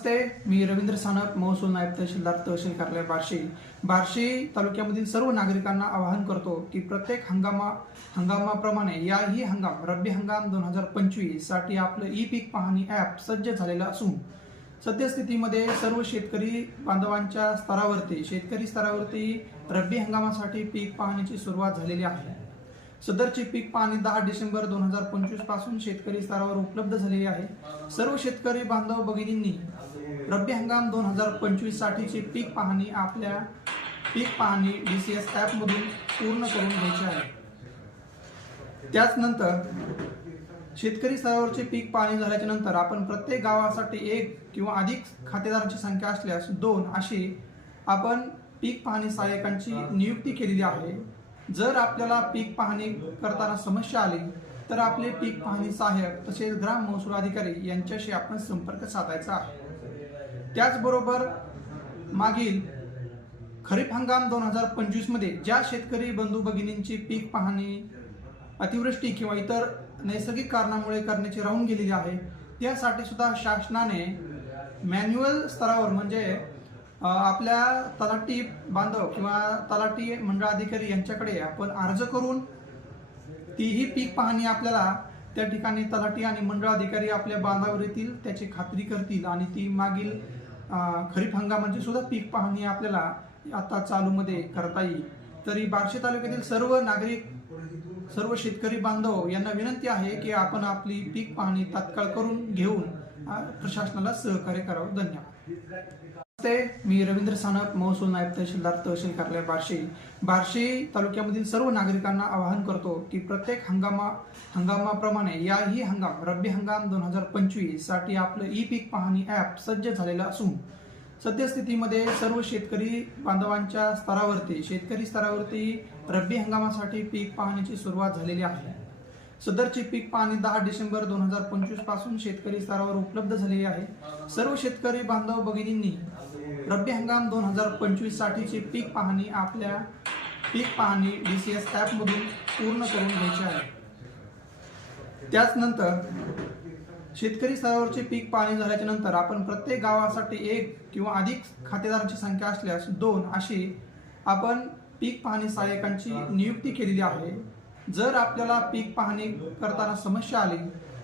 नमस्ते, मी रवींद्र सानप, महसूल नायब तहसीलदार तहसील कार्यालय बार्शी तालुक्यामधील सर्व नागरिकांना आवाहन करतो की प्रत्येक हंगामाप्रमाणे याही हंगाम रब्बी हंगाम 2025 साठी आपलं ई पीक पाहणी ॲप सज्ज झालेलं असून सद्यस्थितीमध्ये सर्व शेतकरी बांधवांच्या शेतकरी स्तरावरती रब्बी हंगामासाठी पीक पाहणीची सुरुवात झालेली आहे। सदरची पीक पाहणी 10 डिसेंबर 2025 पासून शेतकरी स्तरावर उपलब्ध झालेली आहे। सर्व शेतकरी बांधव भगिनींनी रब्बी हंगाम 2025 साठीची पीक पाहणी आपल्या पीक पाहणी DCS ॲप मधून पूर्ण करून घ्यायची आहे। त्याचनंतर शेतकरी स्तरावरची पीक पाहणी झाल्याच्या नंतर आपण प्रत्येक गावासाठी एक किंवा अधिक खातेदारांची संख्या असल्यास 2 अशी आपण पीक पाहणी सहाय्यकांची नियुक्ती केलेली आहे। जर आपल्याला पीक पाहणी करताना समस्या आली तर आपले पीक पाहणी सहाय्यक तसेच ग्राम महसूल अधिकारी यांच्याशी आपण संपर्क साधायचा आहे। त्याचबरोबर मागील खरीप हंगाम 2025 मध्ये ज्या शेतकरी बंधू भगिनींची पीक पाहणी अतिवृष्टी किंवा इतर नैसर्गिक कारणामुळे करण्याची राहून गेलेली आहे, त्यासाठी सुद्धा शासनाने मॅन्युअल स्तरावर म्हणजे आपल्या तलाठी बांधव किंवा तलाठी मंडळ अधिकारी यांच्याकडे आपण अर्ज करून तीही पीक पाहणी आपल्याला त्या ठिकाणी तलाठी आणि मंडळ अधिकारी आपल्या बांधावर येतील, त्याची खात्री करतील आणि ती मागील खरीप हंगामाची सुद्धा पीक पाहणी आपल्याला आता चालूमध्ये करता येईल। तरी बार्शी तालुक्यातील सर्व शेतकरी बांधव यांना विनंती आहे की आपण आपली पीक पाहणी तात्काळ करून घेऊन प्रशासनाला सहकार्य करावं। धन्यवाद। मी रवींद्र सानप, महसूल नायब तहसीलदार तहसील कार्यालय बार्शी तालुक्यामधील सर्व नागरिकांना आवाहन करतो की प्रत्येक हंगामाप्रमाणे याही हंगाम रब्बी हंगाम 2025 साठी आपलं ई पीक पाहणी ॲप सज्ज झालेलं असून सद्यस्थितीमध्ये सर्व शेतकरी बांधवांच्या शेतकरी स्तरावरती रब्बी हंगामासाठी पीक पाहणीची सुरुवात झालेली आहे। सदरची पीक पाहणी 10 डिसेंबर 2025 पासून शेतकरी स्तरावर उपलब्ध झालेली आहे। सर्व शेतकरी बांधव भगिनींनी रब्बी हंगाम 2025 साठीची पीक पाहणी आपल्या पीक पाहणी DCS ॲप मधून पूर्ण करून घ्यायची आहे। त्याचनंतर शेतकरी स्तरावरची पीक पाहणी झाल्याच्या नंतर आपण प्रत्येक गावासाठी एक किंवा अधिक खातेदारांची संख्या असल्यास 2 अशी आपण पीक पाहणी सहाय्यकांची नियुक्ती केलेली आहे। जर आपल्याला पीक पाहणी करताना समस्या आली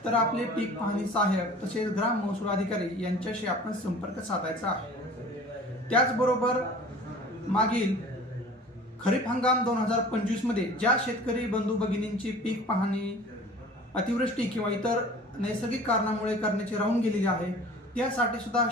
तर आपले पीक पाहणी सहाय्यक तसेच ग्राम महसूल अधिकारी यांच्याशी आपण संपर्क साधायचा आहे। त्याचबरोबर मागील खरीप हंगाम 2025 मध्ये ज्या शेतकरी बंधू भगिनींची पीक पाहणी अतिवृष्टी किंवा इतर नैसर्गिक कारणामुळे करण्याची राहून गेलेली आहे, त्यासाठी सुद्धा